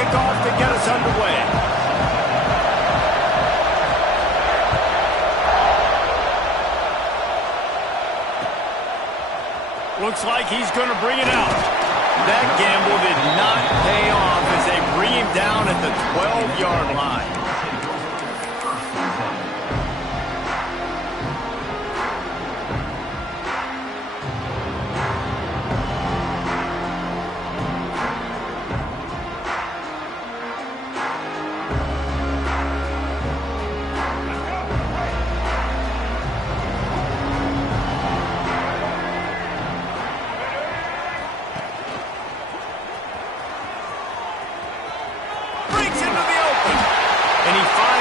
kickoff to get us underway. Looks like he's going to bring it out. That gamble did not pay off as they bring him down at the 12-yard line.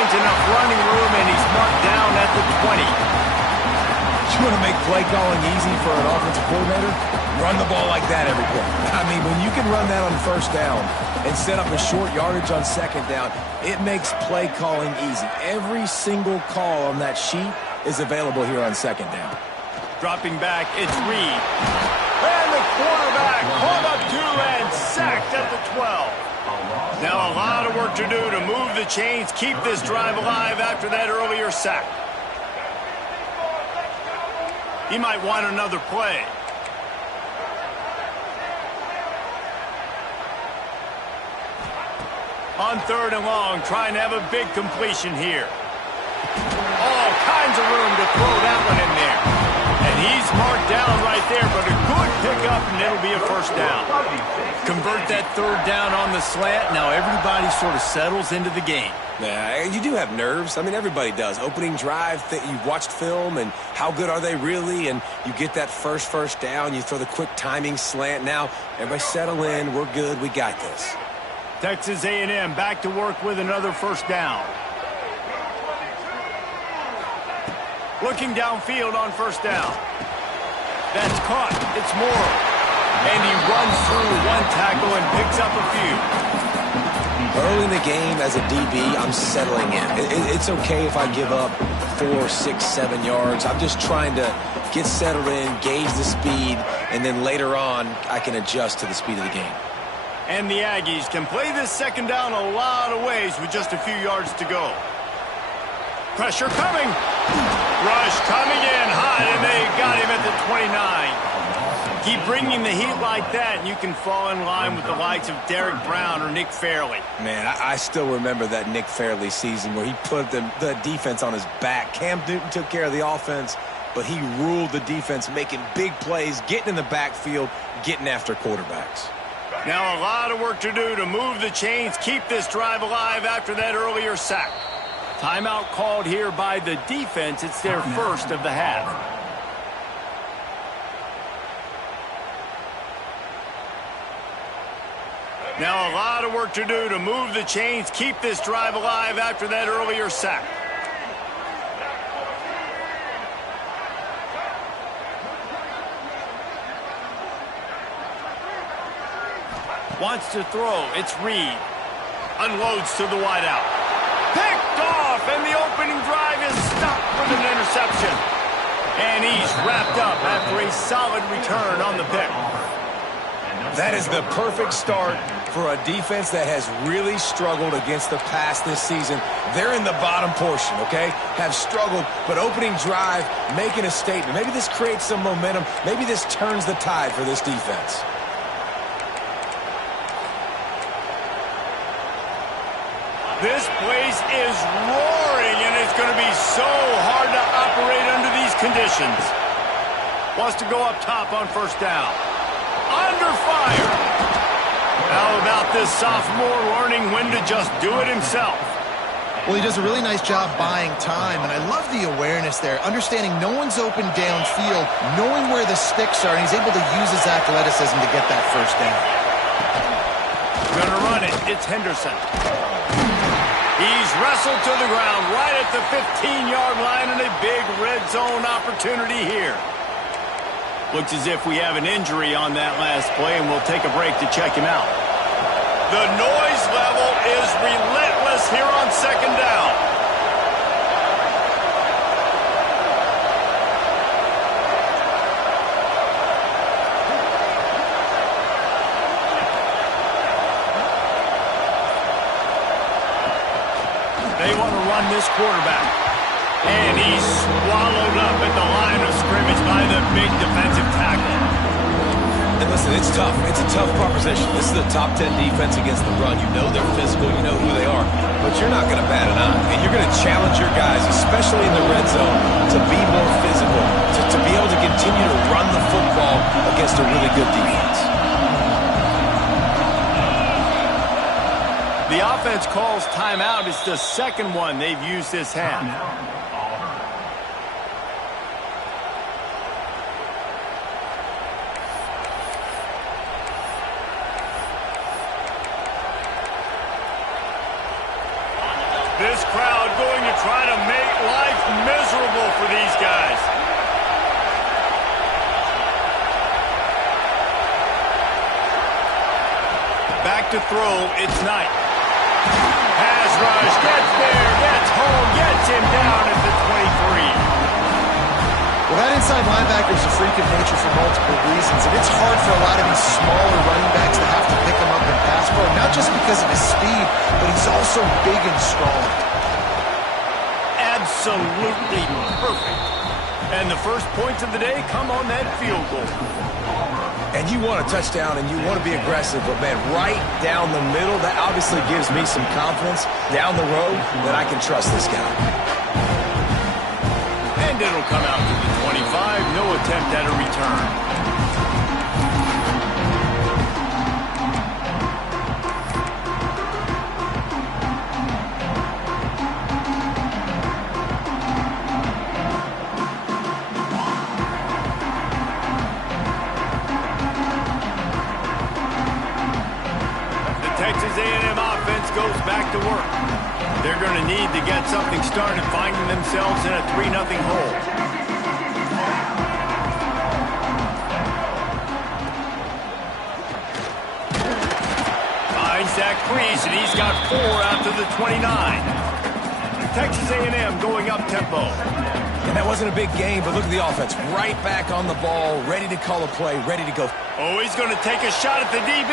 Enough running room, and he's marked down at the 20. You want to make play calling easy for an offensive coordinator? Run the ball like that every play. I mean, when you can run that on first down and set up a short yardage on second down, it makes play calling easy. Every single call on that sheet is available here on second down. Dropping back, it's Reed. And the quarterback caught up to and sacked at the 12. Now a lot of work to do to move the chains, keep this drive alive after that earlier sack. He might want another play. On 3rd and long, trying to have a big completion here. All kinds of room to throw that one in there. And he's marked down right there, but a good pickup, and it'll be a first down. Convert that 3rd down on the slant. Now everybody sort of settles into the game. Yeah, you do have nerves. I mean, everybody does. Opening drive, you've watched film, and how good are they really? And you get that first down. You throw the quick timing slant. Now everybody settle in. We're good. We got this. Texas A&M back to work with another first down. Looking downfield on first down. That's caught. It's Moore. And he runs through one tackle and picks up a few. Early in the game, as a DB, I'm settling in. It's okay if I give up 4, 6, 7 yards. I'm just trying to get settled in, gauge the speed, and then later on, I can adjust to the speed of the game. And the Aggies can play this second down a lot of ways with just a few yards to go. Pressure coming. Rush coming in high, and they got him at the 29. Keep bringing the heat like that, and you can fall in line with the likes of Derek Brown or Nick Fairley. Man, I still remember that Nick Fairley season where he put the defense on his back. Cam Newton took care of the offense, but he ruled the defense, making big plays, getting in the backfield, getting after quarterbacks. Now a lot of work to do to move the chains, keep this drive alive after that earlier sack. Timeout called here by the defense. It's their first of the half. Now a lot of work to do to move the chains, keep this drive alive after that earlier sack. Wants to throw. It's Reed. Unloads to the wideout. Picked off, and the opening drive is stopped with an interception. And he's wrapped up after a solid return on the pick. That is the perfect start for a defense that has really struggled against the pass this season. They're in the bottom portion, okay? Have struggled, but opening drive, making a statement. Maybe this creates some momentum. Maybe this turns the tide for this defense. This place is roaring, and it's going to be so hard to operate under these conditions. Wants to go up top on first down. Under fire. How about this sophomore learning when to just do it himself? Well, he does a really nice job buying time, and I love the awareness there, understanding no one's open downfield, knowing where the sticks are, and he's able to use his athleticism to get that first down. Gonna run it. It's Henderson. He's wrestled to the ground right at the 15-yard line, and a big red zone opportunity here. Looks as if we have an injury on that last play, and we'll take a break to check him out. The noise level is relentless here on second down. They want to run this quarterback. And he's swallowed up at the line of scrimmage by the big defensive tackle. And listen, it's tough. It's a tough proposition. This is a top 10 defense against the run. You know they're physical. You know who they are. But you're not going to bat an eye. And you're going to challenge your guys, especially in the red zone, to be more physical, to be able to continue to run the football against a really good defense. The offense calls timeout. It's the second one they've used this half. This crowd going to try to make life miserable for these guys. Back to throw, it's Knight. Pass rush, gets there, gets home, gets him down at the 23. Well, that inside linebacker is a freak of nature for multiple reasons, and it's hard for a lot of these smaller running backs to have to pick him up in pass pro, not just because of his speed, but he's also big and strong. Absolutely perfect. And the first points of the day come on that field goal. And you want a touchdown and you want to be aggressive, but man, right down the middle, that obviously gives me some confidence down the road that I can trust this guy. And it'll come out to the 25, no attempt at a return. Texas A&M offense goes back to work. They're going to need to get something started, finding themselves in a 3-0 hole. Finds that crease, and he's got 4 after the 29. Texas A&M going up tempo. And that wasn't a big game, but look at the offense. Right back on the ball, ready to call a play, ready to go. Oh, he's going to take a shot at the DB.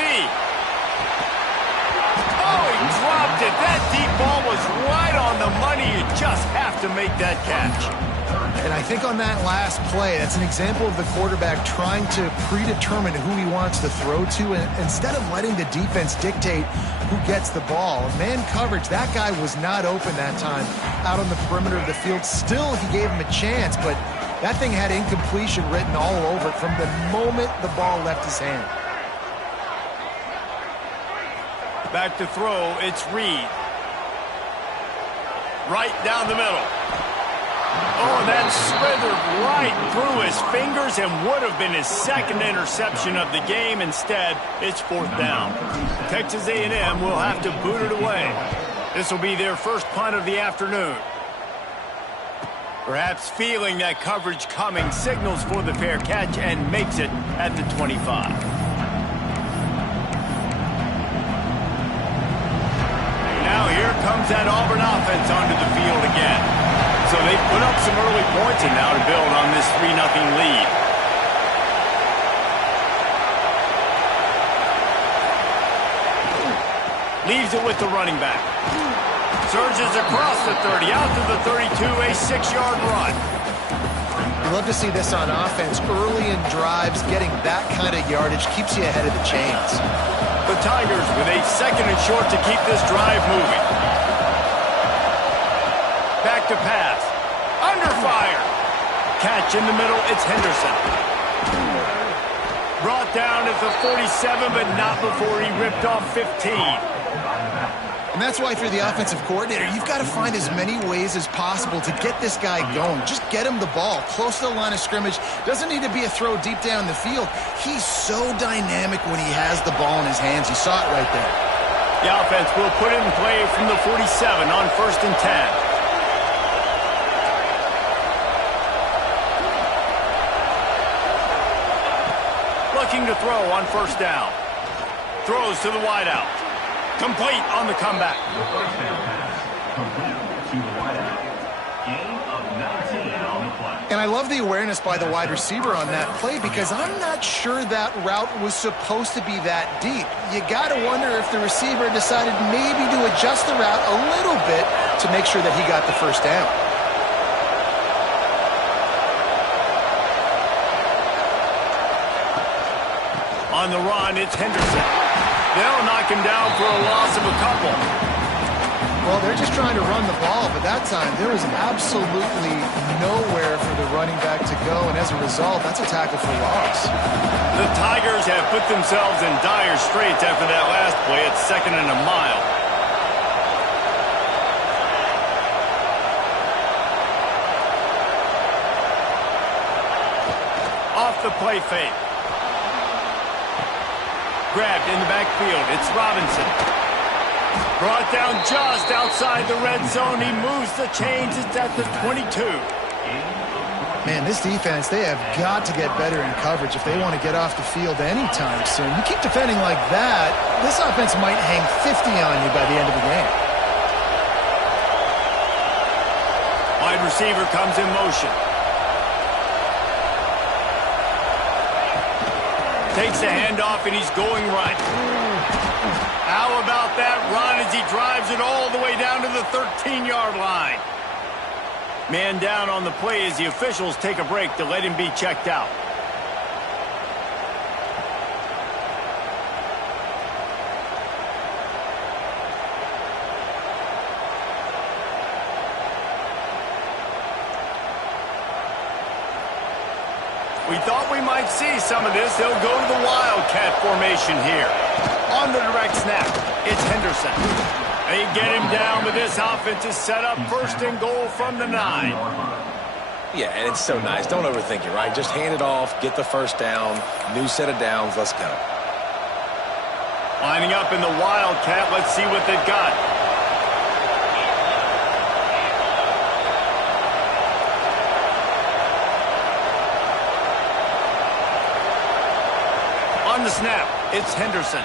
Oh, he dropped it. That deep ball was right on the money. You just have to make that catch. And I think on that last play, that's an example of the quarterback trying to predetermine who he wants to throw to, and instead of letting the defense dictate who gets the ball. Man coverage, that guy was not open that time out on the perimeter of the field. Still, he gave him a chance, but that thing had incompletion written all over it from the moment the ball left his hand. Back to throw, it's Reed. Right down the middle. Oh, that slithered right through his fingers and would have been his second interception of the game. Instead, it's 4th down. Texas A&M will have to boot it away. This will be their first punt of the afternoon. Perhaps feeling that coverage coming, signals for the fair catch and makes it at the 25. Now here comes that Auburn offense onto the field again. So they put up some early points and now to build on this 3-0 lead. Leaves it with the running back. Surges across the 30, out to the 32, a 6-yard run. You love to see this on offense. Early in drives, getting that kind of yardage keeps you ahead of the chains. The Tigers with a 2nd and short to keep this drive moving. Back to pass. Under fire. Catch in the middle, it's Henderson. Brought down at the 47, but not before he ripped off 15. And that's why if you're the offensive coordinator, you've got to find as many ways as possible to get this guy going. Just get him the ball close to the line of scrimmage. Doesn't need to be a throw deep down the field. He's so dynamic when he has the ball in his hands. You saw it right there. The offense will put it in play from the 47 on 1st and 10. Looking to throw on 1st down. Throws to the wideout. Complete on the comeback. And I love the awareness by the wide receiver on that play because I'm not sure that route was supposed to be that deep. You got to wonder if the receiver decided maybe to adjust the route a little bit to make sure that he got the first down. On the run, it's Henderson. They'll knock him down for a loss of a couple. Well, they're just trying to run the ball, but that time there was absolutely nowhere for the running back to go, and as a result, that's a tackle for loss. The Tigers have put themselves in dire straits after that last play at 2nd and a mile. Off the play fake. Grabbed in the backfield. It's Robinson. Brought down just outside the red zone. He moves the chains. It's at the 22. Man, this defense, they have got to get better in coverage if they want to get off the field anytime soon. You keep defending like that, this offense might hang 50 on you by the end of the game. Wide receiver comes in motion. Takes the handoff, and he's going right. How about that run as he drives it all the way down to the 13-yard line? Man down on the play as the officials take a break to let him be checked out. We thought we might see some of this. They'll go to the Wildcat formation here. On the direct snap, it's Henderson. They get him down, but this offense is set up 1st and goal from the 9. Yeah, and it's so nice. Don't overthink it, right? Just hand it off, get the first down, new set of downs, let's go. Lining up in the Wildcat, let's see what they've got. On the snap, it's Henderson.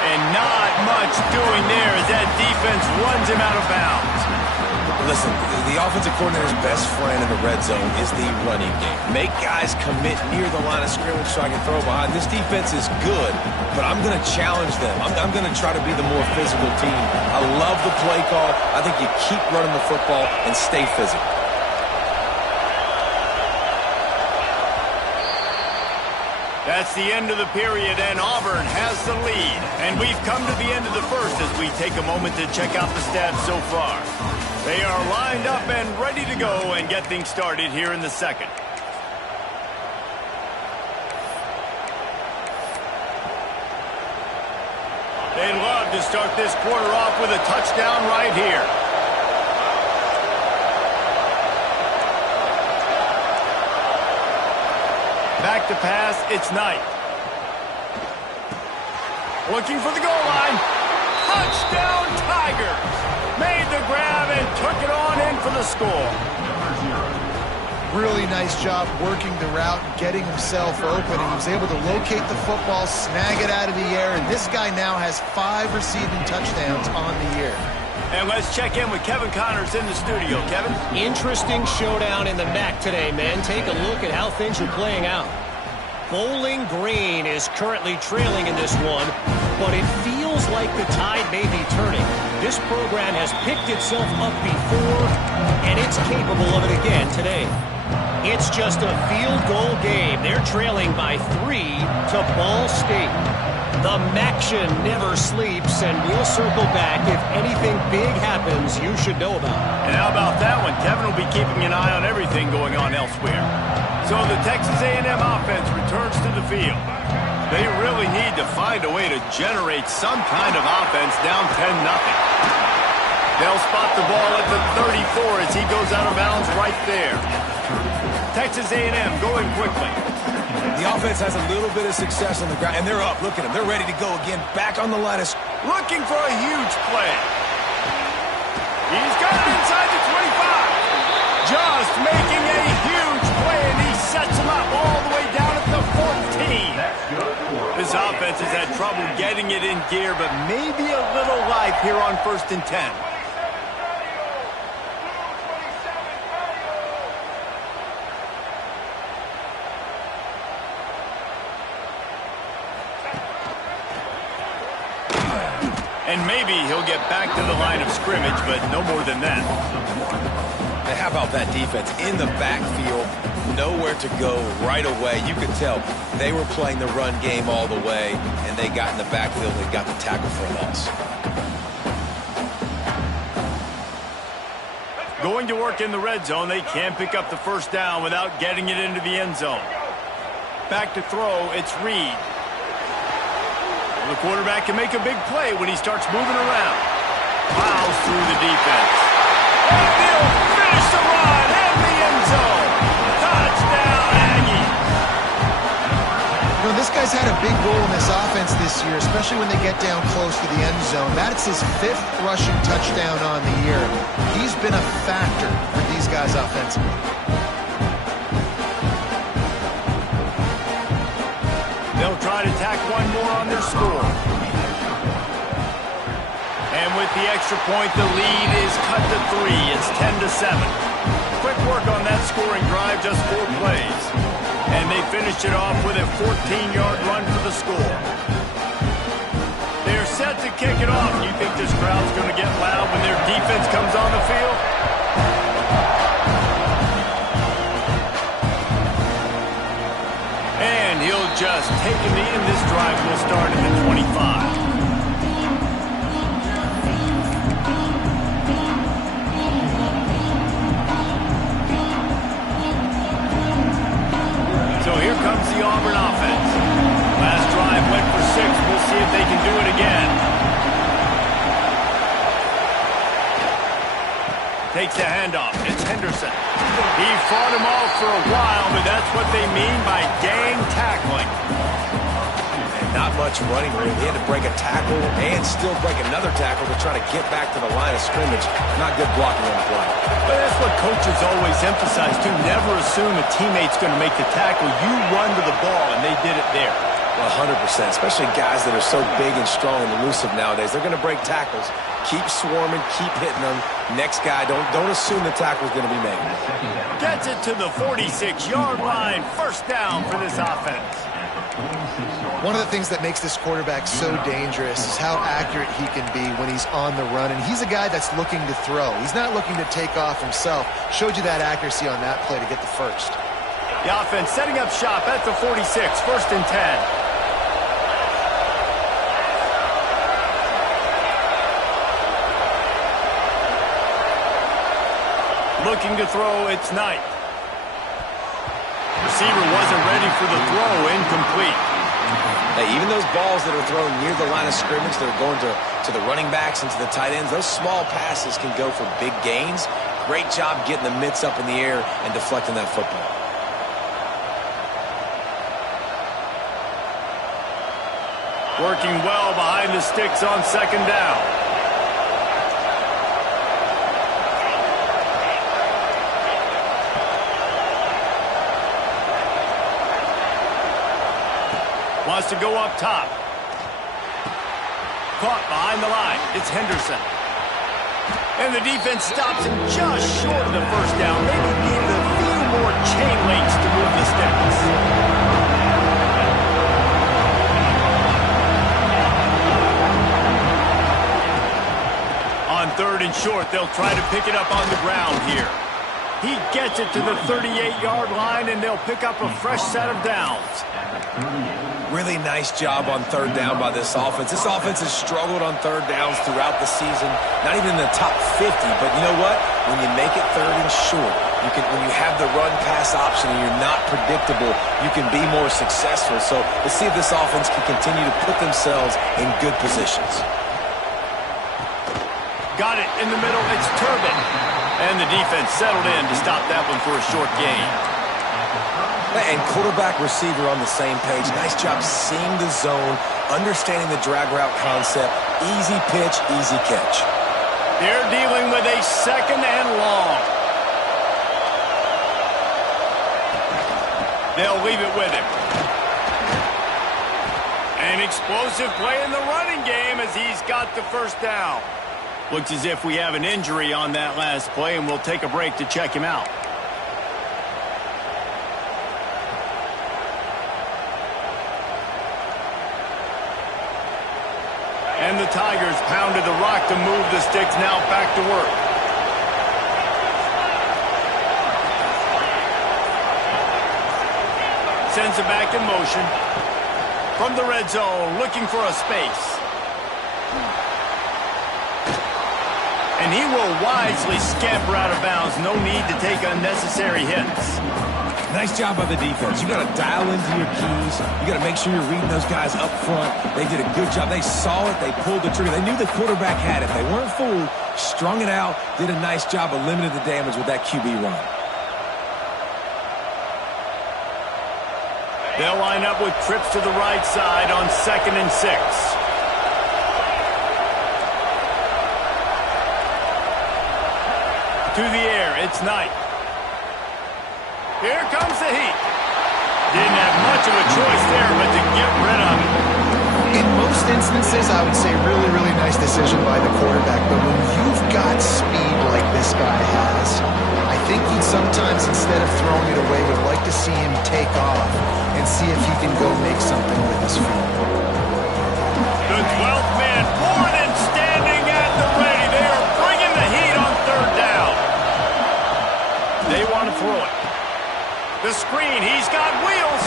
And not much doing there as that defense runs him out of bounds. Listen, the offensive coordinator's best friend in the red zone is the running game. Make guys commit near the line of scrimmage so I can throw behind. This defense is good, but I'm going to challenge them. I'm going to try to be the more physical team. I love the play call. I think you keep running the football and stay physical. That's the end of the period, and Auburn has the lead. And we've come to the end of the first as we take a moment to check out the stats so far. They are lined up and ready to go and get things started here in the second. They love to start this quarter off with a touchdown right here. Back to pass, it's Knight. Looking for the goal line. Touchdown Tigers! Made the grab and took it on in for the score. Really nice job working the route, getting himself open, and he was able to locate the football, snag it out of the air, and this guy now has 5 receiving touchdowns on the year. And let's check in with Kevin Connors in the studio. Kevin? Interesting showdown in the MAC today, man. Take a look at how things are playing out. Bowling Green is currently trailing in this one, but it feels like the tide may be turning. This program has picked itself up before, and it's capable of it again today. It's just a field goal game. They're trailing by 3 to Ball State. The Maction never sleeps, and we'll circle back if anything big happens you should know about. And how about that one? Kevin will be keeping an eye on everything going on elsewhere. So the Texas A&M offense returns to the field. They really need to find a way to generate some kind of offense down 10-0. They'll spot the ball at the 34 as he goes out of bounds right there. Texas A&M going quickly. The offense has a little bit of success on the ground, and they're up. Look at them. They're ready to go again. Back on the line. Looking for a huge play. He's got it inside the 25. Just making a huge play, and he sets him up all the way down at the 14. This offense has had trouble getting it in gear, but maybe a little life here on 1st and 10. And maybe he'll get back to the line of scrimmage, but no more than that. And how about that defense in the backfield? Nowhere to go right away. You could tell they were playing the run game all the way, and they got in the backfield and got the tackle for a loss. Going to work in the red zone, they can't pick up the first down without getting it into the end zone. Back to throw, it's Reed. The quarterback can make a big play when he starts moving around. Plows through the defense. And they'll finish the run in the end zone. Touchdown, Aggie. You know, this guy's had a big role in this offense this year, especially when they get down close to the end zone. That's his 5th rushing touchdown on the year. He's been a factor for these guys offensively. They'll try to tack one more on their score. And with the extra point, the lead is cut to 3. It's 10-7. Quick work on that scoring drive, just 4 plays. And they finished it off with a 14-yard run for the score. They're set to kick it off. You think this crowd's going to get loud when their defense comes on the field? And he'll just take a knee, and this drive will start at the 25. So here comes the Auburn offense. Last drive went for 6. We'll see if they can do it again. Takes the handoff. It's Henderson. He fought him off for a while, but that's what they mean by gang tackling. And not much running room. He had to break a tackle and still break another tackle to try to get back to the line of scrimmage. Not good blocking on the play. But that's what coaches always emphasize, too. Never assume a teammate's going to make the tackle. You run to the ball, and they did it there. 100%, especially guys that are so big and strong and elusive nowadays. They're going to break tackles. Keep swarming, keep hitting them. Next guy, don't assume the tackle's going to be made. Gets it to the 46-yard line. First down for this offense. One of the things that makes this quarterback so dangerous is how accurate he can be when he's on the run. And he's a guy that's looking to throw. He's not looking to take off himself. Showed you that accuracy on that play to get the first. The offense setting up shop at the 46. First and 10. Looking to throw, it's Knight. Receiver wasn't ready for the throw, incomplete. Hey, even those balls that are thrown near the line of scrimmage that are going to the running backs and to the tight ends, those small passes can go for big gains. Great job getting the mitts up in the air and deflecting that football. Working well behind the sticks on second down. Wants to go up top. Caught behind the line. It's Henderson. And the defense stops him just short of the first down. Maybe needed a few more chain links to move the sticks. On third and short, they'll try to pick it up on the ground here. He gets it to the 38-yard line, and they'll pick up a fresh set of downs. Really nice job on third down by this offense. This offense has struggled on third downs throughout the season. Not even in the top 50, but you know what? When you make it third and short, when you have the run-pass option and you're not predictable, you can be more successful. So let's see if this offense can continue to put themselves in good positions. Got it in the middle. It's Turbin. And the defense settled in to stop that one for a short gain. And quarterback receiver on the same page. Nice job seeing the zone, understanding the drag route concept. Easy pitch, easy catch. They're dealing with a second and long. They'll leave it with him. An explosive play in the running game as he's got the first down. Looks as if we have an injury on that last play, and we'll take a break to check him out. And the Tigers pounded the rock to move the sticks, now back to work. Sends it back in motion. From the red zone, looking for a space. And he will wisely scamper out of bounds. No need to take unnecessary hits. Nice job by the defense. You got to dial into your keys. You got to make sure you're reading those guys up front. They did a good job. They saw it. They pulled the trigger. They knew the quarterback had it. They weren't fooled. Strung it out. Did a nice job of limiting the damage with that QB run. They'll line up with trips to the right side on 2nd and 6. To the air, it's Knight. Here comes the heat. Didn't have much of a choice there, but to get rid of it. In most instances, I would say really, really nice decision by the quarterback. But when you've got speed like this guy has, I think he'd sometimes, instead of throwing it away, would like to see him take off and see if he can go make something with his feet. The 12th man, more than standing at the ready. They are bringing the heat on 3rd down. They want to throw it. The screen, he's got wheels,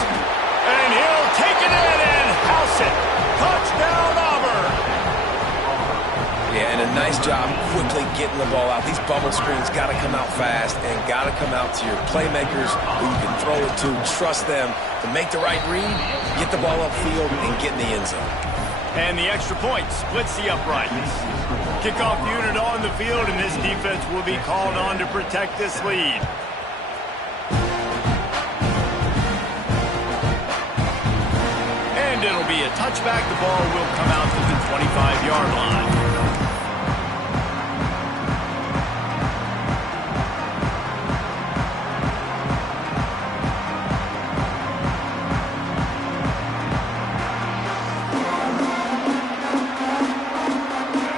and he'll take it in and house it. Touchdown, Auburn. Yeah, and a nice job quickly getting the ball out. These bubble screens got to come out fast and got to come out to your playmakers who you can throw it to. Trust them to make the right read, get the ball upfield, and get in the end zone. And the extra point splits the uprights. Kickoff unit on the field, and this defense will be called on to protect this lead. And it'll be a touchback. The ball will come out to the 25-yard line.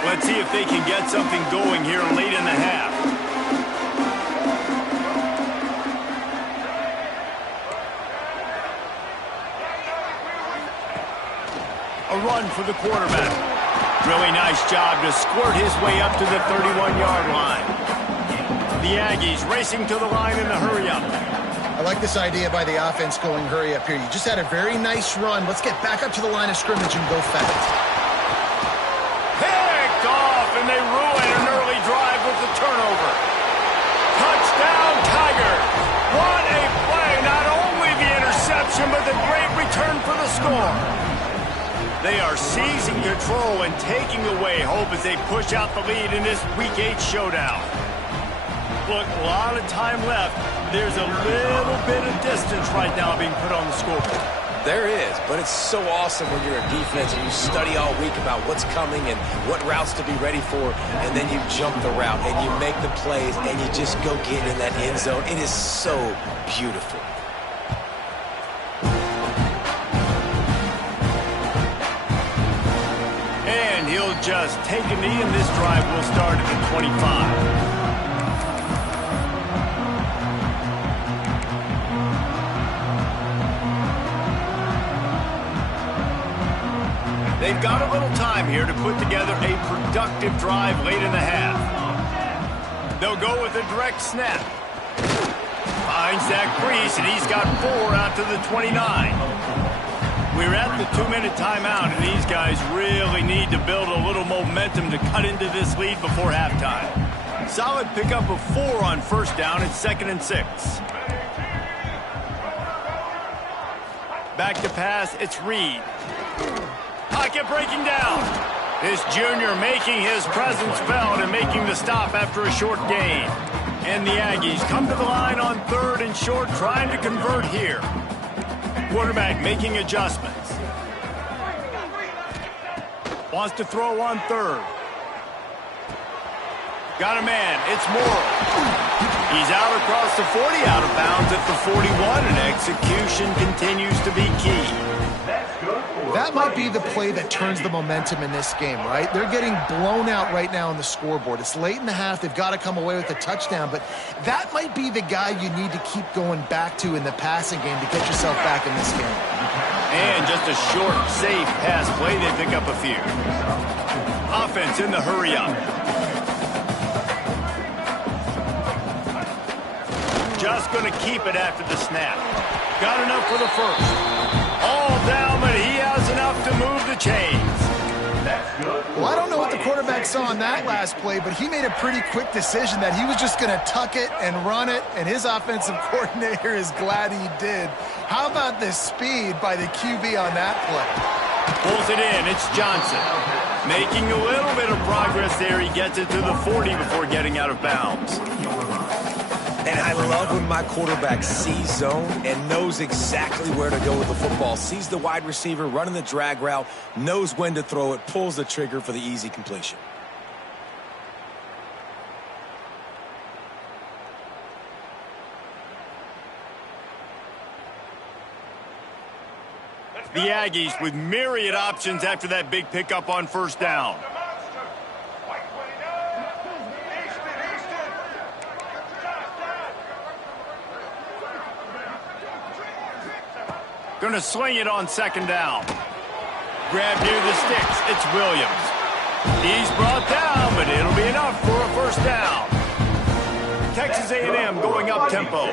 Let's see if they can get something going here late in the half. A run for the quarterback. Really nice job to squirt his way up to the 31-yard line. The Aggies racing to the line in the hurry-up. I like this idea by the offense going hurry up here. You just had a very nice run. Let's get back up to the line of scrimmage and go fast. Picked off, and they ruin an early drive with the turnover. Touchdown, Tigers. What a play. Not only the interception, but the great return for the score. They are seizing control and taking away hope as they push out the lead in this Week 8 showdown. Look, a lot of time left. There's a little bit of distance right now being put on the scoreboard. There is, but it's so awesome when you're a defense and you study all week about what's coming and what routes to be ready for, and then you jump the route and you make the plays and you just go get in that end zone. It is so beautiful. And he'll just take a knee, and this drive will start at the 25. They've got a little time here to put together a productive drive late in the half. They'll go with a direct snap. Finds that crease, and he's got 4 out to the 29. We're at the 2-minute timeout, and these guys really need to build a little momentum to cut into this lead before halftime. Solid pickup of 4 on 1st down. It's 2nd and 6. Back to pass, it's Reed. Pocket breaking down. This junior making his presence felt and making the stop after a short gain. And the Aggies come to the line on 3rd and short, trying to convert here. Quarterback making adjustments. Wants to throw on 3rd. Got a man. It's Morrill. He's out across the 40, out of bounds at the 41, and execution continues to be key. That might be the play that turns the momentum in this game, right? They're getting blown out right now on the scoreboard. It's late in the half. They've got to come away with a touchdown, but that might be the guy you need to keep going back to in the passing game to get yourself back in this game. And just a short, safe pass play. They pick up a few. defense in the hurry-up. Just going to keep it after the snap. Got enough for the first. All down, but he has enough to move the chains. Well, I don't know what the quarterback saw on that last play, but he made a pretty quick decision that he was just going to tuck it and run it, and his offensive coordinator is glad he did. How about the speed by the QB on that play? Pulls it in. It's Johnson. Making a little bit of progress there. He gets it to the 40 before getting out of bounds. And I love when my quarterback sees zone and knows exactly where to go with the football. Sees the wide receiver running the drag route, knows when to throw it, pulls the trigger for the easy completion. The Aggies with myriad options after that big pickup on first down. Going to swing it on second down. Grab near the sticks. It's Williams. He's brought down, but it'll be enough for a first down. Texas A&M going up tempo.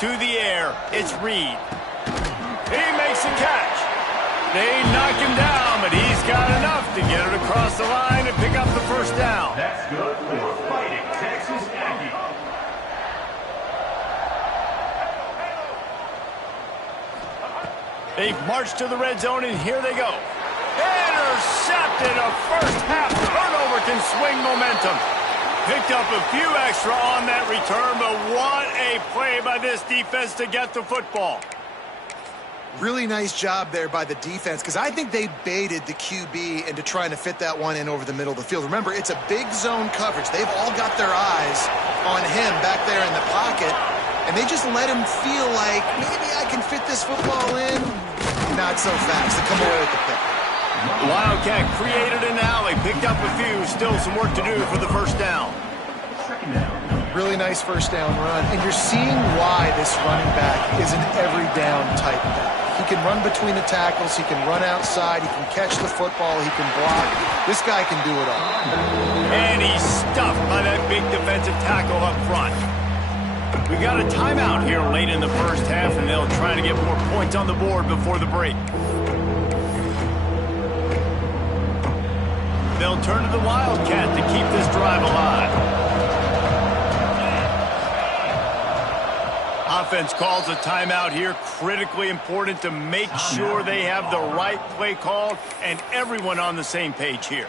To the air. It's Reed. He makes the catch. They knock him down, but he's got enough to get it across the line and pick up the first down. That's good for Fighting Texas Aggies. They've marched to the red zone, and here they go. Intercepted. A first half turnover can swing momentum. Picked up a few extra on that return, but what a play by this defense to get the football. Really nice job there by the defense, because I think they baited the QB into trying to fit that one in over the middle of the field. Remember, it's a big zone coverage. They've all got their eyes on him back there in the pocket, and they just let him feel like, maybe I can fit this football in. Not so fast. They come away with the pick. Wildcat created an alley, picked up a few, still some work to do for the first down. Really nice first down run, and you're seeing why this running back is an every down type back. He can run between the tackles, he can run outside, he can catch the football, he can block. This guy can do it all. And he's stuffed by that big defensive tackle up front. We got a timeout here late in the first half, and they'll try to get more points on the board before the break. They'll turn to the Wildcat to keep this drive alive. Offense calls a timeout here. Critically important to make sure they have the right play called and everyone on the same page here.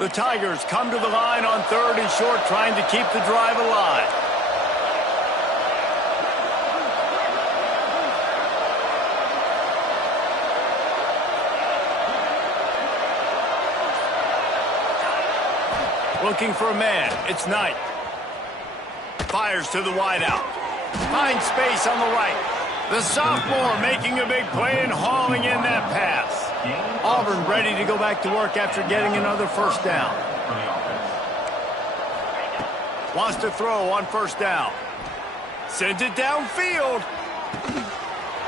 The Tigers come to the line on 3rd and short, trying to keep the drive alive. Looking for a man. It's Knight. Fires to the wideout. Finds space on the right. The sophomore making a big play and hauling in that pass. Auburn ready to go back to work after getting another first down. Wants to throw on first down. Sends it downfield.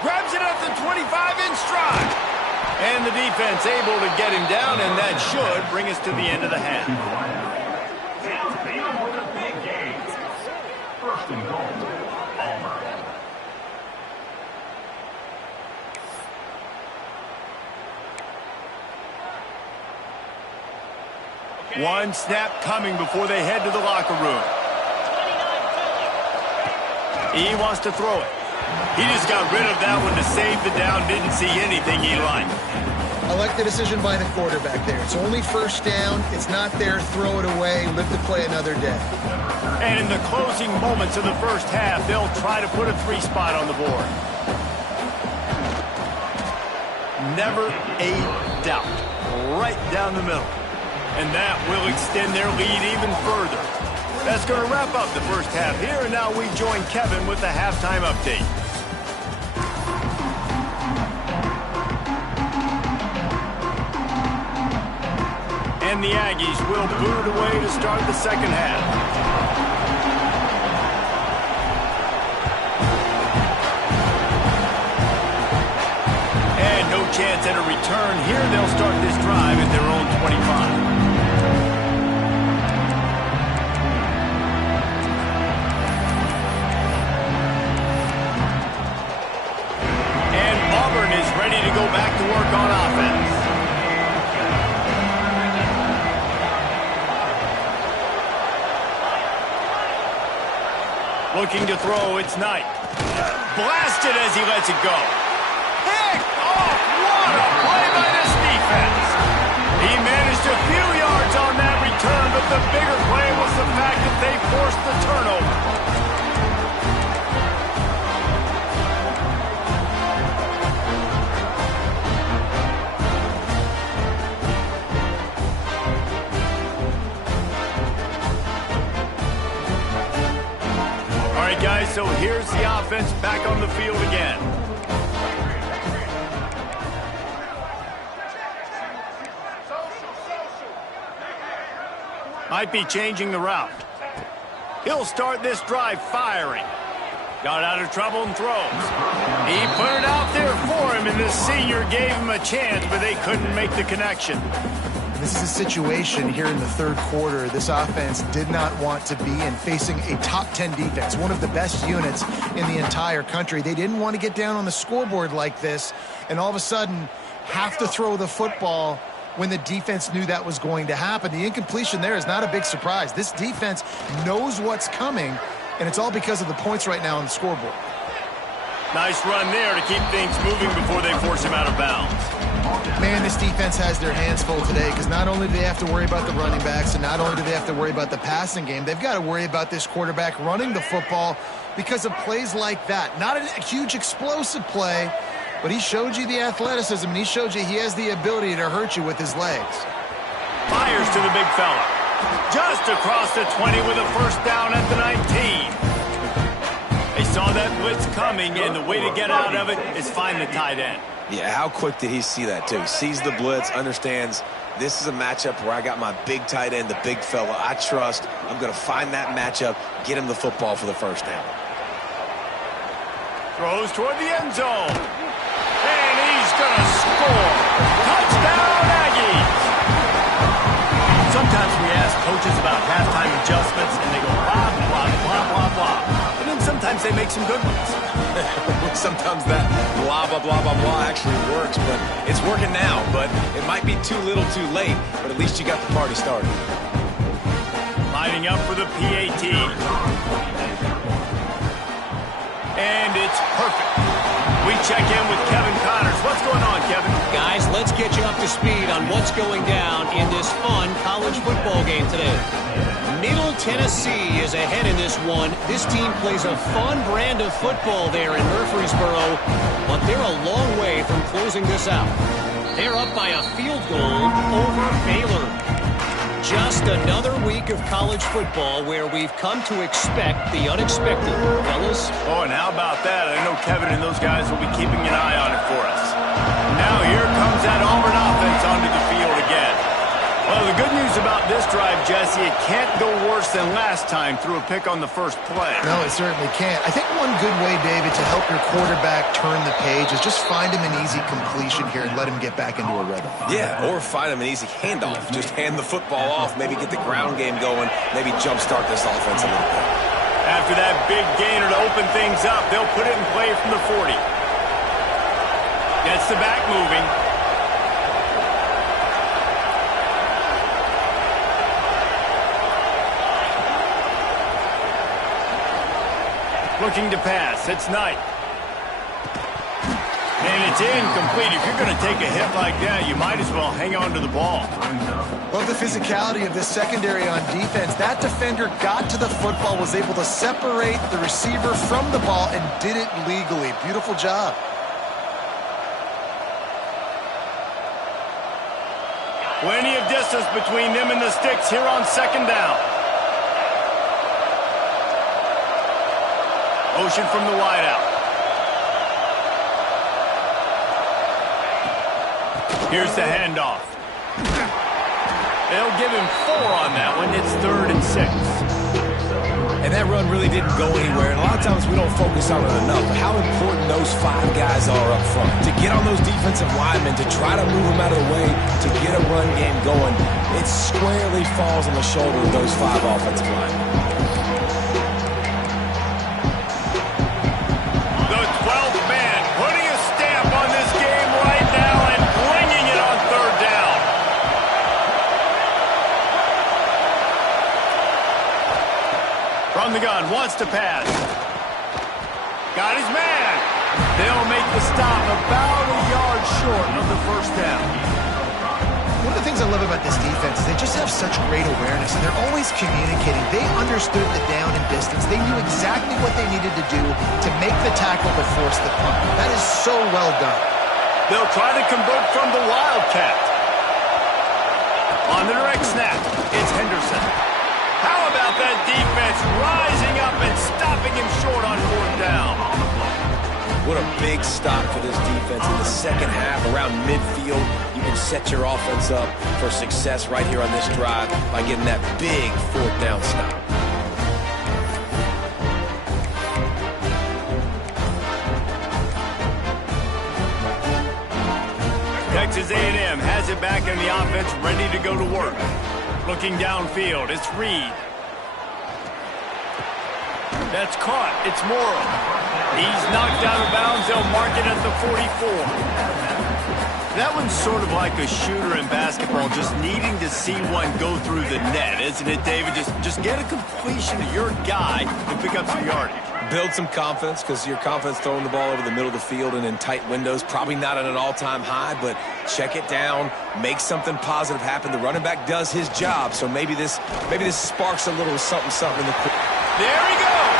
Grabs it at the 25 in stride. And the defense able to get him down, and that should bring us to the end of the half. One snap coming before they head to the locker room. He wants to throw it. He just got rid of that one to save the down. Didn't see anything he liked. I like the decision by the quarterback there. It's only first down. It's not there. Throw it away. Live to play another day. And in the closing moments of the first half, they'll try to put a 3 spot on the board. Never a doubt. Right down the middle. And that will extend their lead even further. That's going to wrap up the first half here, and now we join Kevin with the halftime update. And the Aggies will boot away to start the second half. drive at their own 25. Is ready to go back to work on offense. Looking to throw, it's Knight. Blasted as he lets it go. Pick off! What a play by this defense! He managed a few yards on that return, but the bigger play was the fact that they forced the turnover. Guys, so here's the offense back on the field again. Might be changing the route. He'll start this drive firing. Got out of trouble and throws. He put it out there for him, and this senior gave him a chance, but they couldn't make the connection. This is a situation here in the third quarter this offense did not want to be in, facing a top 10 defense, one of the best units in the entire country. They didn't want to get down on the scoreboard like this and all of a sudden have to throw the football when the defense knew that was going to happen. The incompletion there is not a big surprise. This defense knows what's coming, and it's all because of the points right now on the scoreboard. Nice run there to keep things moving before they force him out of bounds. Man, this defense has their hands full today because not only do they have to worry about the running backs and not only do they have to worry about the passing game, they've got to worry about this quarterback running the football because of plays like that. Not a huge explosive play, but he showed you the athleticism and he showed you he has the ability to hurt you with his legs. Fires to the big fella. Just across the 20 with a first down at the 19. They saw that blitz coming, and the way to get out of it is find the tight end. Yeah, how quick did he see that, too? Sees the blitz, understands this is a matchup where I got my big tight end, the big fella I trust. I'm going to find that matchup, get him the football for the first down. Throws toward the end zone. And he's going to score. Touchdown, Aggies! Sometimes we ask coaches about halftime adjustments, and they go blah, blah, blah, blah, blah. And then sometimes they make some good ones. Sometimes that blah, blah, blah, blah, blah actually works, but it's working now. But it might be too little too late, but at least you got the party started. Lining up for the PAT. And it's perfect. We check in with Kevin Connors. What's going on, Kevin? Guys, let's get you up to speed on what's going down in this fun college football game today. Middle Tennessee is ahead in this one. This team plays a fun brand of football there in Murfreesboro, but they're a long way from closing this out. They're up by a field goal over Baylor. Just another week of college football where we've come to expect the unexpected, fellas. Oh, and how about that? I know Kevin and those guys will be keeping an eye on it for us. Now here comes that Auburn offense onto the field again. Well, the good news about this drive, Jesse, it can't go worse than last time through a pick on the first play. No, it certainly can't. I think one good way, David, to help your quarterback turn the page is just find him an easy completion here and let him get back into a rhythm. Yeah, or find him an easy handoff. Just hand the football off, maybe get the ground game going, maybe jumpstart this offense a little bit. After that big gainer to open things up, they'll put it in play from the 40. Gets the back moving. Looking to pass. It's Knight. And it's incomplete. If you're going to take a hit like that, you might as well hang on to the ball. Love the physicality of this secondary on defense. That defender got to the football, was able to separate the receiver from the ball, and did it legally. Beautiful job. Plenty of distance between them and the sticks here on second down. Motion from the wideout. Here's the handoff. They'll give him 4 on that one. It's 3rd and 6. And that run really didn't go anywhere, and a lot of times we don't focus on it enough, but how important those 5 guys are up front. To get on those defensive linemen, to try to move them out of the way, to get a run game going, it squarely falls on the shoulder of those 5 offensive linemen. The 12th man putting a stamp on this game right now and bringing it on 3rd down. From the gun, wants to pass. Got his man. They'll make the stop about a yard short of the 1st down. One of the things I love about this defense is they just have such great awareness, and they're always communicating. They understood the down and distance. They knew exactly what they needed to do to make the tackle to force the punt. That is so well done. They'll try to convert from the Wildcat. On the direct snap, it's Henderson. How about that defense rising up and stopping him short on 4th down? What a big stop for this defense in the second half. Around midfield, you can set your offense up for success right here on this drive by getting that big 4th down stop. Texas A&M has it back in the offense, ready to go to work. Looking downfield, it's Reed. That's caught. It's Morrow. He's knocked out of bounds. They'll mark it at the 44. That one's sort of like a shooter in basketball, just needing to see one go through the net, isn't it, David? Just get a completion to your guy and pick up some yardage. Build some confidence, because your confidence throwing the ball over the middle of the field and in tight windows, probably not at an all-time high, but check it down, make something positive happen. The running back does his job, so maybe this sparks a little something in the... There he goes!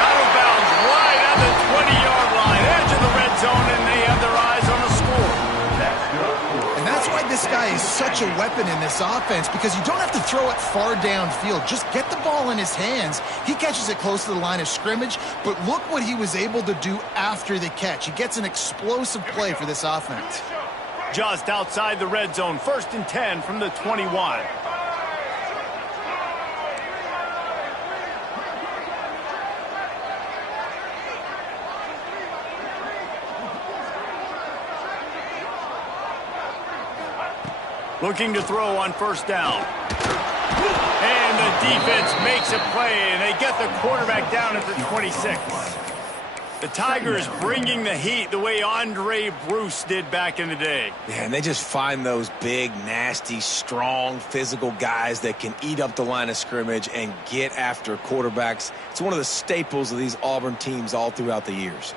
Out of bounds, right at the 20-yard line, edge of the red zone, and they have their eyes on the score. And that's why this guy is such a weapon in this offense, because you don't have to throw it far downfield. Just get the ball in his hands. He catches it close to the line of scrimmage, but look what he was able to do after the catch. He gets an explosive play for this offense. Just outside the red zone, 1st and 10 from the 21. Looking to throw on 1st down. And the defense makes a play, and they get the quarterback down at the 26. The Tigers bringing the heat the way Andre Bruce did back in the day. Yeah, and they just find those big, nasty, strong, physical guys that can eat up the line of scrimmage and get after quarterbacks. It's one of the staples of these Auburn teams all throughout the years.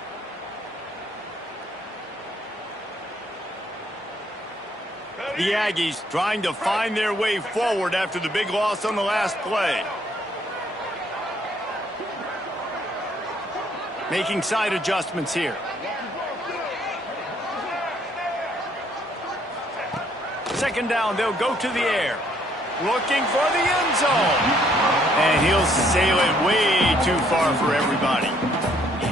The Aggies trying to find their way forward after the big loss on the last play. Making side adjustments here. Second down, they'll go to the air. Looking for the end zone. And he'll sail it way too far for everybody.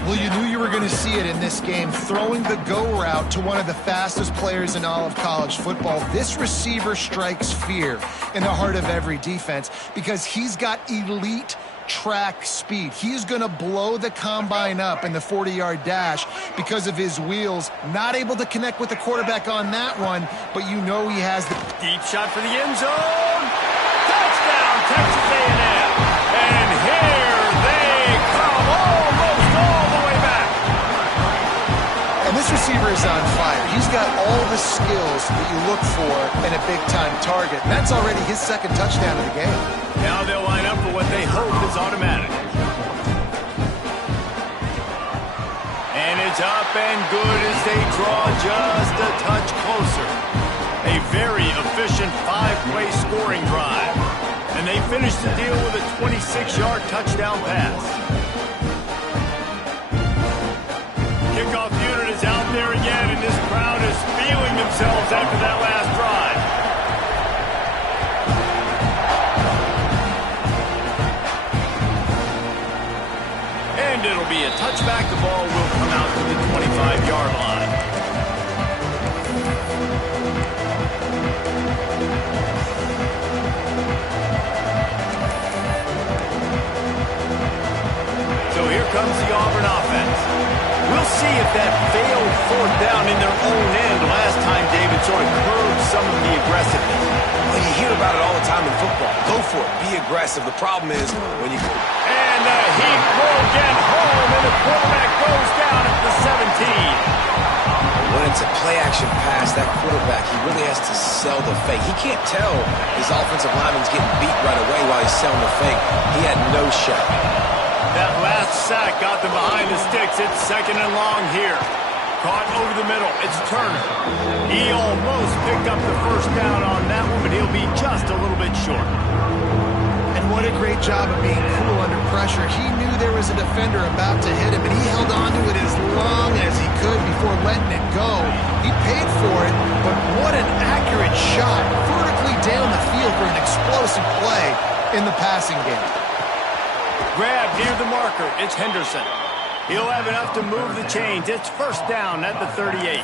Well, you knew you were going to see it in this game, throwing the go route to one of the fastest players in all of college football. This receiver strikes fear in the heart of every defense because he's got elite track speed. He's going to blow the combine up in the 40-yard dash because of his wheels. Not able to connect with the quarterback on that one, but you know he has the... Deep shot for the end zone. Touchdown, Texas A&M. And here they come, almost all the way back. And this receiver is on fire. He's got all the skills that you look for in a big-time target. And that's already his 2nd touchdown of the game. Now they'll line up for what they hope is automatic. And it's up and good as they draw just a touch closer. A very efficient 5-play scoring drive. And they finish the deal with a 26-yard touchdown pass. Kickoff unit is out there again, and this crowd is feeling themselves after that last drive. And it'll be a touchback. The ball will come out to the 25-yard line. comes the Auburn offense. We'll see if that failed fourth down in their own end last time, David, sort of curbed some of the aggressiveness. Well, you hear about it all the time in football. Go for it. Be aggressive. The problem is when you... And he will get home, and the quarterback goes down at the 17. When it's a play-action pass, that quarterback, he really has to sell the fake. He can't tell his offensive lineman's getting beat right away while he's selling the fake. He had no shot. That last sack got them behind the sticks. It's second and long here. Caught over the middle. It's Turner. He almost picked up the first down on that one, but he'll be just a little bit short. And what a great job of being cool under pressure. He knew there was a defender about to hit him, and he held on to it as long as he could before letting it go. He paid for it, but what an accurate shot vertically down the field for an explosive play in the passing game. Grab near the marker. It's Henderson. He'll have enough to move the chains. It's first down at the 38.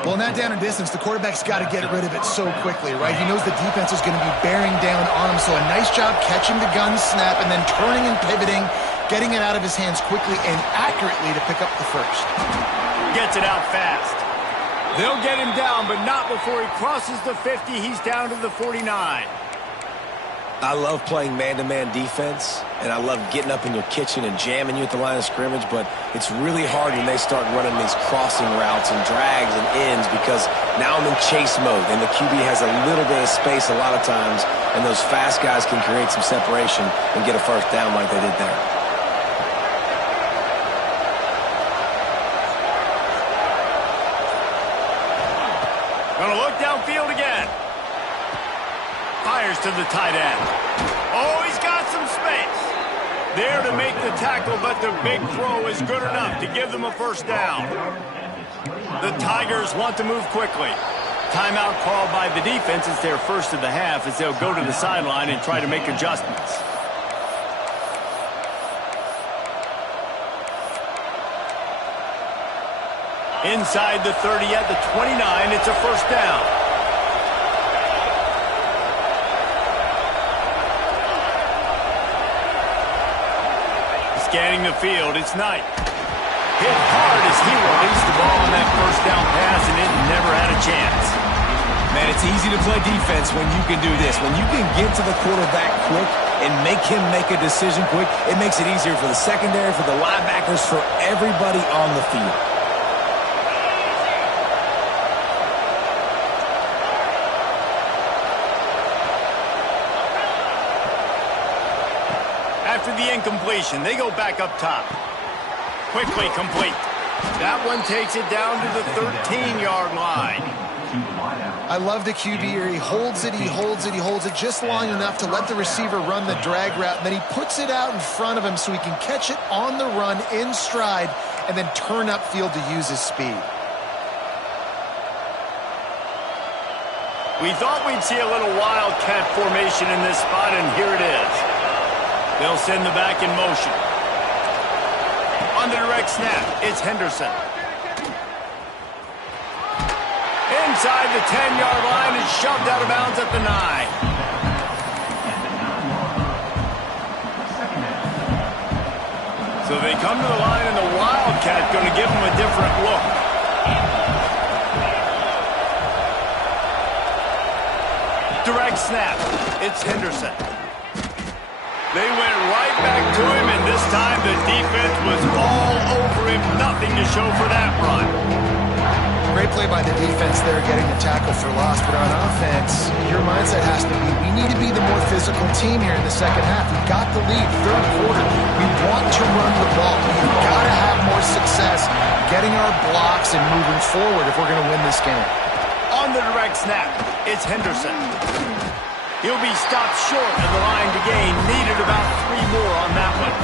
Well, in that down and distance, the quarterback's got to get rid of it so quickly, right? He knows the defense is going to be bearing down on him, so a nice job catching the gun snap and then turning and pivoting, getting it out of his hands quickly and accurately to pick up the first. Gets it out fast. They'll get him down, but not before he crosses the 50. He's down to the 49. I love playing man-to-man defense, and I love getting up in your kitchen and jamming you at the line of scrimmage, but it's really hard when they start running these crossing routes and drags and ends because now I'm in chase mode, and the QB has a little bit of space a lot of times, and those fast guys can create some separation and get a first down like they did there. Gonna look downfield again. Fires to the tight end. Oh, he's got some space. There to make the tackle, but the big throw is good enough to give them a first down. The Tigers want to move quickly. Timeout called by the defense. It's their first of the half as they'll go to the sideline and try to make adjustments. Inside the 30 at the 29, it's a first down. Scanning the field, it's Knight. Hit hard as he released the ball on that first down pass, and it never had a chance. Man, it's easy to play defense when you can do this. When you can get to the quarterback quick and make him make a decision quick, it makes it easier for the secondary, for the linebackers, for everybody on the field. After the incompletion, they go back up top. Quickly complete. That one takes it down to the 13-yard line. I love the QB here. He holds it, he holds it, he holds it just long enough to let the receiver run the drag route. And then he puts it out in front of him so he can catch it on the run in stride and then turn upfield to use his speed. We thought we'd see a little wildcat formation in this spot, and here it is. They'll send the back in motion. On the direct snap, it's Henderson. Inside the 10-yard line and shoved out of bounds at the 9. So they come to the line, and the Wildcat going to give them a different look. Direct snap, it's Henderson. They went right back to him, and this time the defense was all over him. Nothing to show for that run. Great play by the defense there, getting the tackle for loss. But on offense, your mindset has to be, we need to be the more physical team here in the second half. We've got the lead, third quarter. We want to run the ball. We've got to have more success getting our blocks and moving forward if we're going to win this game. On the direct snap, it's Henderson. He'll be stopped short of the line to gain. Needed about 3 more on that one.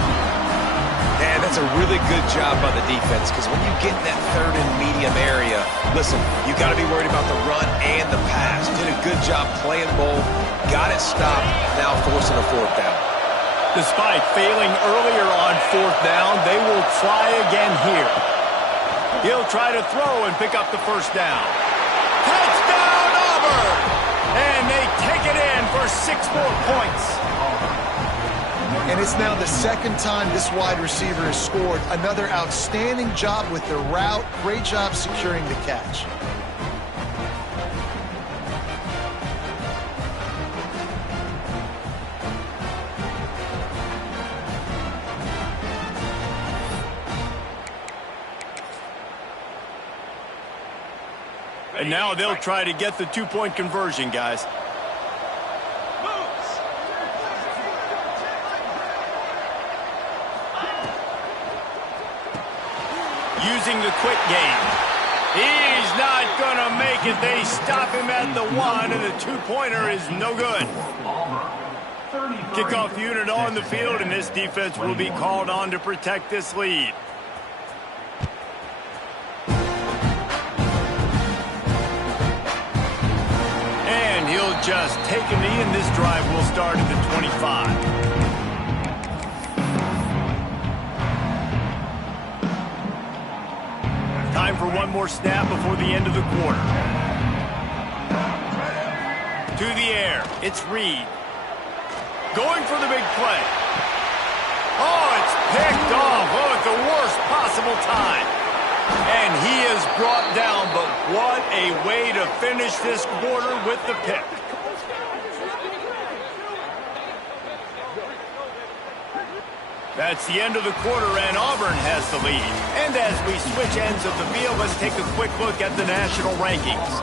Man, that's a really good job by the defense because when you get in that third and medium area, listen, you got to be worried about the run and the pass. Did a good job playing both, got it stopped, now forcing a fourth down. Despite failing earlier on fourth down, they will try again here. He'll try to throw and pick up the first down. Touchdown, Auburn! And they take it in for 6 more points. And it's now the second time this wide receiver has scored. Another outstanding job with the route. Great job securing the catch. And now they'll try to get the two-point conversion, guys. Using the quick game. He's not going to make it. They stop him at the 1, and the two-pointer is no good. Kickoff unit on the field, and this defense will be called on to protect this lead. And he'll just take a knee, and this drive will start at the 25. Time for one more snap before the end of the quarter. To the air, it's Reed. Going for the big play. Oh, it's picked off. Oh, at the worst possible time. And he is brought down, but what a way to finish this quarter with the pick. That's the end of the quarter, and Auburn has the lead. And as we switch ends of the field, let's take a quick look at the national rankings.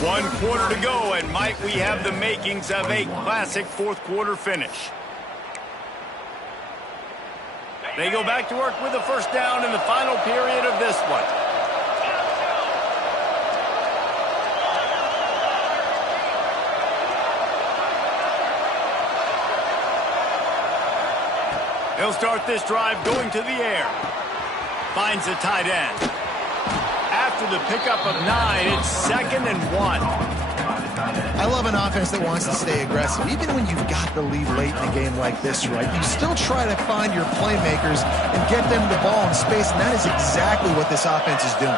1 quarter to go, and might we have the makings of a classic fourth-quarter finish. They go back to work with a first down in the final period of this one. He'll start this drive going to the air. Finds the tight end. After the pickup of 9, it's 2nd and 1. I love an offense that wants to stay aggressive. Even when you've got the lead late in a game like this, right, you still try to find your playmakers and get them the ball in space, and that is exactly what this offense is doing.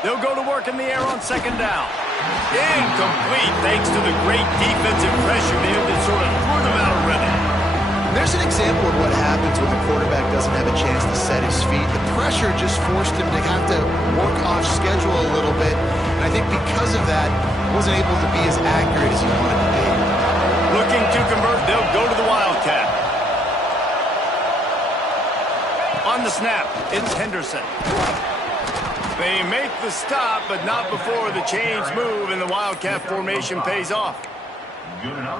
They'll go to work in the air on 2nd down. Incomplete thanks to the great defensive pressure there that sort of threw them out of rhythm. There's an example of what happens when the quarterback doesn't have a chance to set his feet. The pressure just forced him to have to work off schedule a little bit. And I think because of that, he wasn't able to be as accurate as he wanted to be. Looking to convert, they'll go to the Wildcat. On the snap, it's Henderson. They make the stop, but not before the chains move and the Wildcat formation pays off.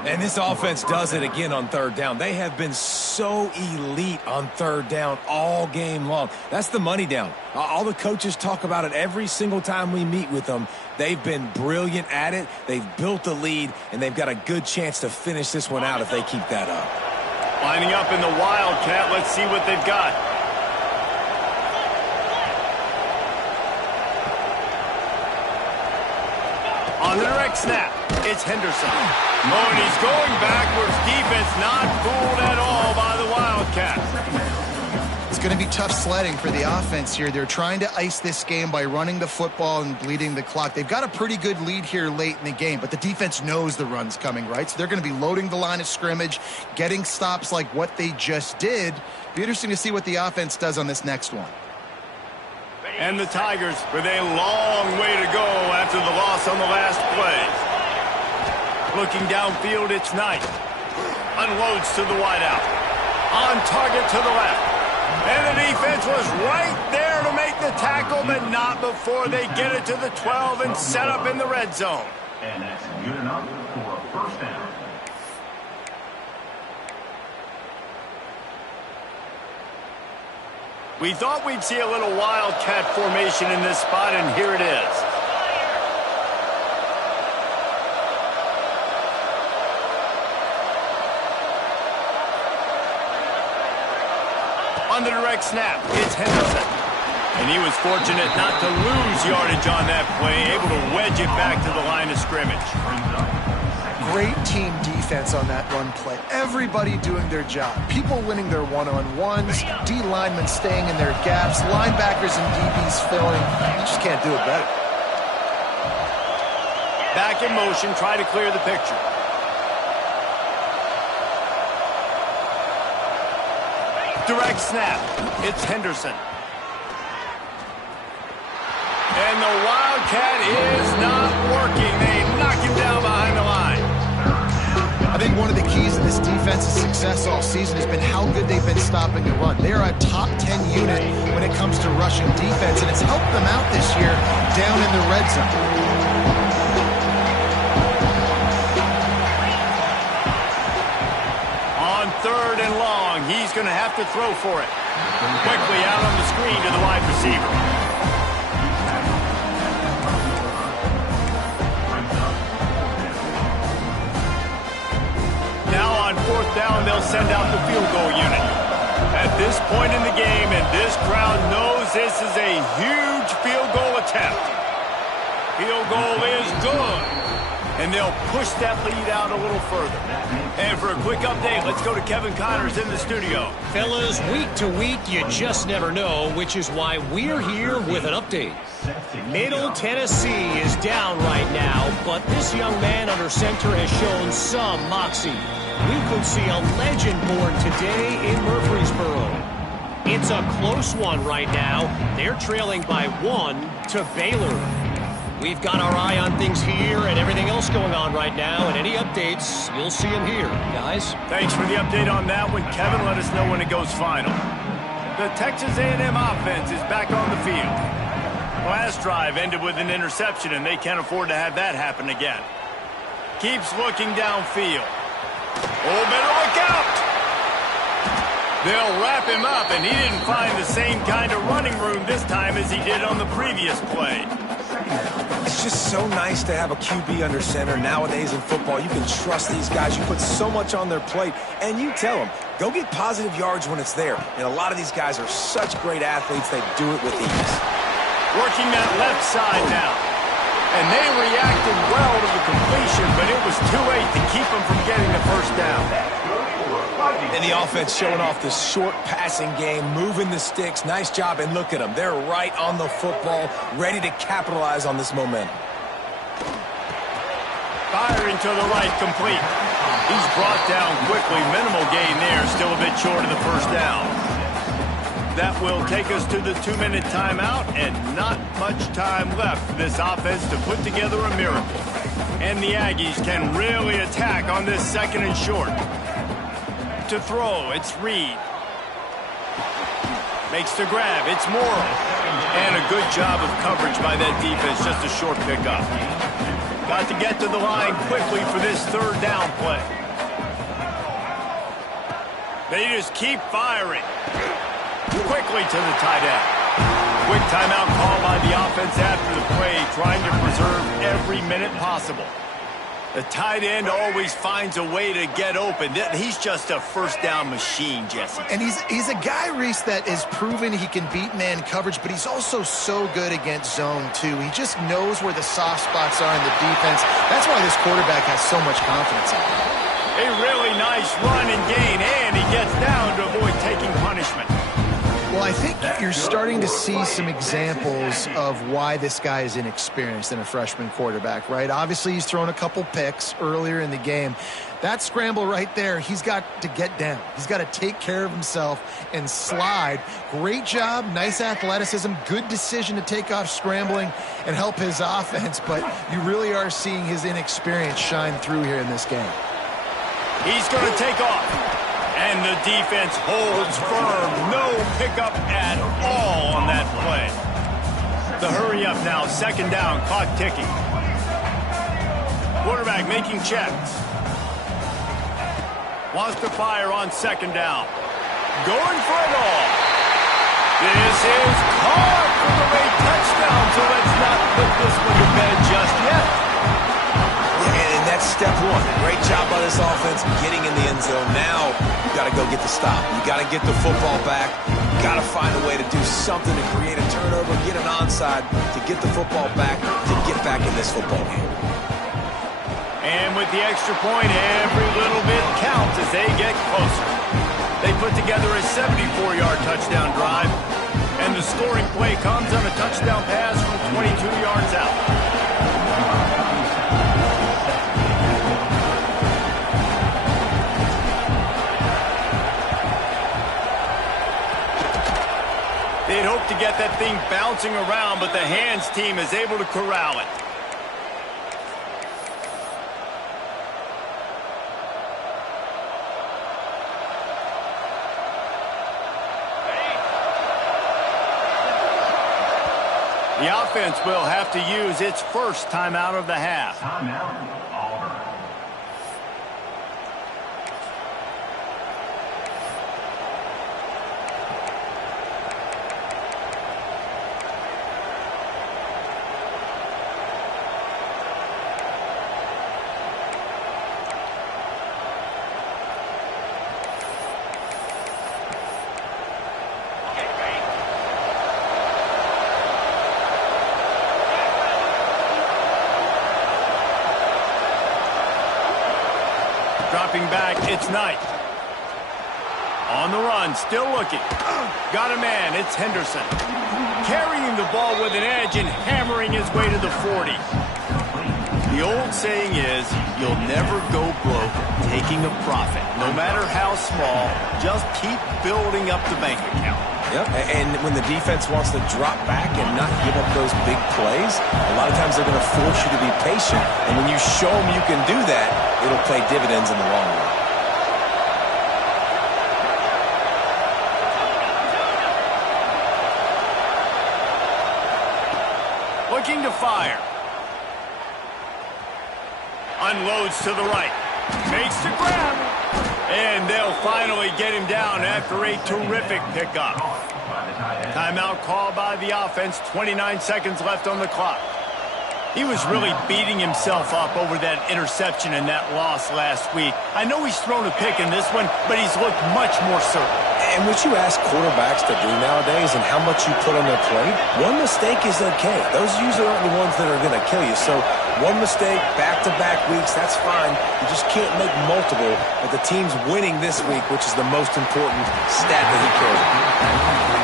And this offense does it again on 3rd down. They have been so elite on 3rd down all game long. That's the money down. All the coaches talk about it every single time we meet with them. They've been brilliant at it. They've built the lead, and they've got a good chance to finish this one out if they keep that up. Lining up in the Wildcat, let's see what they've got. On the direct snap, it's Henderson. Oh, and he's going backwards. Defense not fooled at all by the Wildcats. It's going to be tough sledding for the offense here. They're trying to ice this game by running the football and bleeding the clock. They've got a pretty good lead here late in the game, but the defense knows the run's coming, right? So they're going to be loading the line of scrimmage, getting stops like what they just did. Be interesting to see what the offense does on this next one. And the Tigers with a long way to go after the loss on the last play. Looking downfield, it's Knight. Unloads to the wideout. On target to the left. And the defense was right there to make the tackle, but not before they get it to the 12 and set up in the red zone. And that's good enough for a first down. We thought we'd see a little Wildcat formation in this spot, and here it is. On the direct snap, it's Henderson. And he was fortunate not to lose yardage on that play, able to wedge it back to the line of scrimmage. Great team defense on that run play. Everybody doing their job. People winning their one-on-ones, D linemen staying in their gaps, linebackers and DBs filling. You just can't do it better. Back in motion, try to clear the picture. Direct snap. It's Henderson. And the Wildcat is not working. They knock him down behind the line. I think one of the keys to this defense's success all season has been how good they've been stopping the run. They are a top 10 unit when it comes to rushing defense, and it's helped them out this year down in the red zone. On 3rd and long, he's going to have to throw for it. Quickly out on the screen to the wide receiver. Now on 4th down, they'll send out the field goal unit. At this point in the game, and this crowd knows this is a huge field goal attempt. Field goal is good. And they'll push that lead out a little further. And for a quick update, let's go to Kevin Connors in the studio. Fellas, week to week, you just never know, which is why we're here with an update. Middle Tennessee is down right now, but this young man under center has shown some moxie. We could see a legend born today in Murfreesboro. It's a close one right now. They're trailing by 1 to Baylor. We've got our eye on things here and everything else going on right now, and any updates, you'll see them here, guys. Thanks for the update on that one, Kevin. Let us know when it goes final. The Texas A&M offense is back on the field. Last drive ended with an interception, and they can't afford to have that happen again. Keeps looking downfield. Oh, better look out! They'll wrap him up, and he didn't find the same kind of running room this time as he did on the previous play. It's just so nice to have a QB under center. Nowadays in football, you can trust these guys. You put so much on their plate, and you tell them, go get positive yards when it's there. And a lot of these guys are such great athletes, they do it with ease. Working that left side now. And they reacted well to the completion, but it was too late to keep them from getting the first down. And the offense showing off this short passing game, moving the sticks. Nice job, and look at them. They're right on the football, ready to capitalize on this momentum. Firing to the right, complete. He's brought down quickly. Minimal gain there, still a bit short of the first down. That will take us to the 2-minute timeout, and not much time left for this offense to put together a miracle. And the Aggies can really attack on this 2nd and short. To throw, it's Reed. Makes the grab, it's Morrow. And a good job of coverage by that defense, just a short pickup. Got to get to the line quickly for this 3rd down play. They just keep firing. Quickly to the tight end. Quick timeout call by the offense after the play, trying to preserve every minute possible. The tight end always finds a way to get open. He's just a first down machine, Jesse. And he's a guy, Reese, that is proven he can beat man coverage, but he's also so good against zone, too. He just knows where the soft spots are in the defense. That's why this quarterback has so much confidence in him. A really nice run and gain, and he gets down to avoid taking punishment. Well, I think you're starting to see some examples of why this guy is inexperienced in a freshman quarterback, right? Obviously, he's thrown a couple picks earlier in the game. That scramble right there, he's got to get down. He's got to take care of himself and slide. Great job, nice athleticism, good decision to take off scrambling and help his offense, but you really are seeing his inexperience shine through here in this game. He's going to take off. And the defense holds firm. No pickup at all on that play. The hurry up now. 2nd down. Clock ticking. Quarterback making checks. Wants to fire on 2nd down. Going for it all. This is caught for the late touchdown. So let's not put this one to bed just yet. And that's step 1. Great job by this offense getting in the end zone. Now you got to go get the stop. You got to get the football back. You got to find a way to do something to create a turnover, get an onside, to get the football back, to get back in this football game. And with the extra point, every little bit counts as they get closer. They put together a 74-yard touchdown drive, and the scoring play comes on a touchdown pass from 22 yards out. They'd hoped to get that thing bouncing around, but the hands team is able to corral it. The offense will have to use its first timeout of the half. Timeout, Auburn. Dropping back, it's Knight. On the run, still looking. Got a man, it's Henderson. Carrying the ball with an edge and hammering his way to the 40. The old saying is, you'll never go broke taking a profit. No matter how small, just keep building up the bank account. Yep, and when the defense wants to drop back and not give up those big plays, a lot of times they're going to force you to be patient. And when you show them you can do that, it'll pay dividends in the long run. Looking to fire. Unloads to the right. Makes the grab. And they'll finally get him down after a terrific pickup. Timeout called by the offense. 29 seconds left on the clock. He was really beating himself up over that interception and that loss last week. I know he's thrown a pick in this one, but he's looked much more certain. And what you ask quarterbacks to do nowadays and how much you put on their plate, one mistake is okay. Those usually aren't the ones that are going to kill you. So one mistake, back-to-back weeks, that's fine. You just can't make multiple. But the team's winning this week, which is the most important stat that he cares about.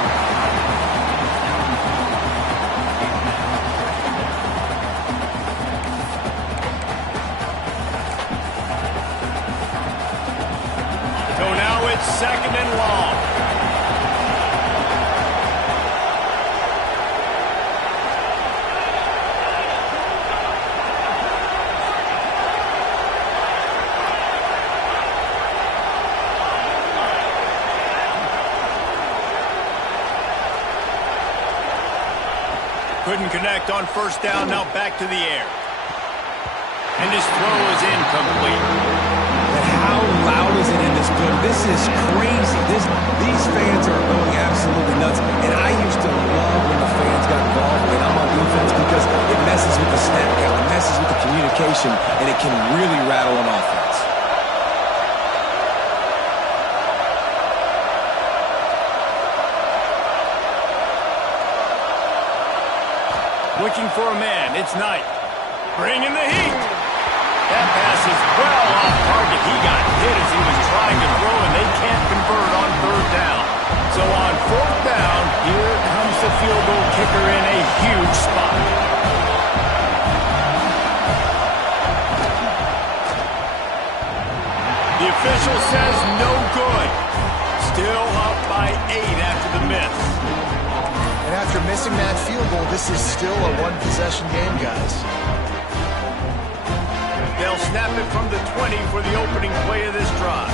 Second and long. Couldn't connect on first down, now back to the air. And his throw is incomplete. How loud is it in this building? This is crazy. These fans are going absolutely nuts. And I used to love when the fans got involved when I'm on defense because it messes with the snap count, it messes with the communication, and it can really rattle an offense. Looking for a man, it's Knight. Bringing the heat. That pass is well off target. He got hit as he was trying to throw, and they can't convert on third down. So on fourth down, here comes the field goal kicker in a huge spot. The official says no good. Still up by 8 after the miss. And after missing that field goal, this is still a one-possession game, guys. They'll snap it from the 20 for the opening play of this drive.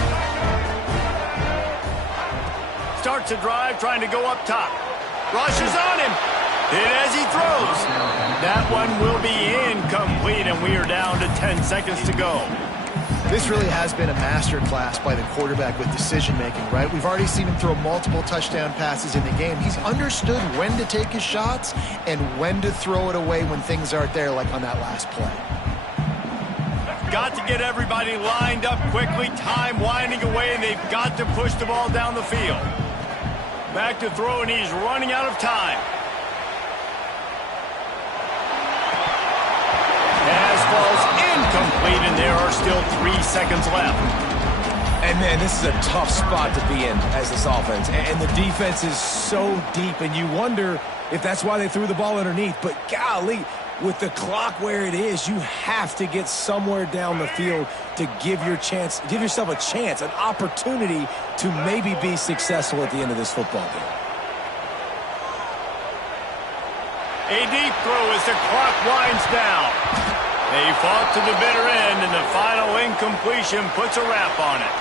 Starts a drive trying to go up top. Rushes on him. Hit as he throws. That one will be incomplete, and we are down to 10 seconds to go. This really has been a masterclass by the quarterback with decision-making, right? We've already seen him throw multiple touchdown passes in the game. He's understood when to take his shots and when to throw it away when things aren't there, like on that last play. Got to get everybody lined up quickly. Time winding away, and they've got to push the ball down the field. Back to throw, and he's running out of time. Pass falls incomplete. incomplete, and there are still 3 seconds left. And, man, this is a tough spot to be in as this offense. And the defense is so deep, and you wonder if that's why they threw the ball underneath. But, golly, with the clock where it is, you have to get somewhere down the field to give yourself a chance, an opportunity to maybe be successful at the end of this football game. A deep throw as the clock winds down. They fought to the bitter end, and the final incompletion puts a wrap on it.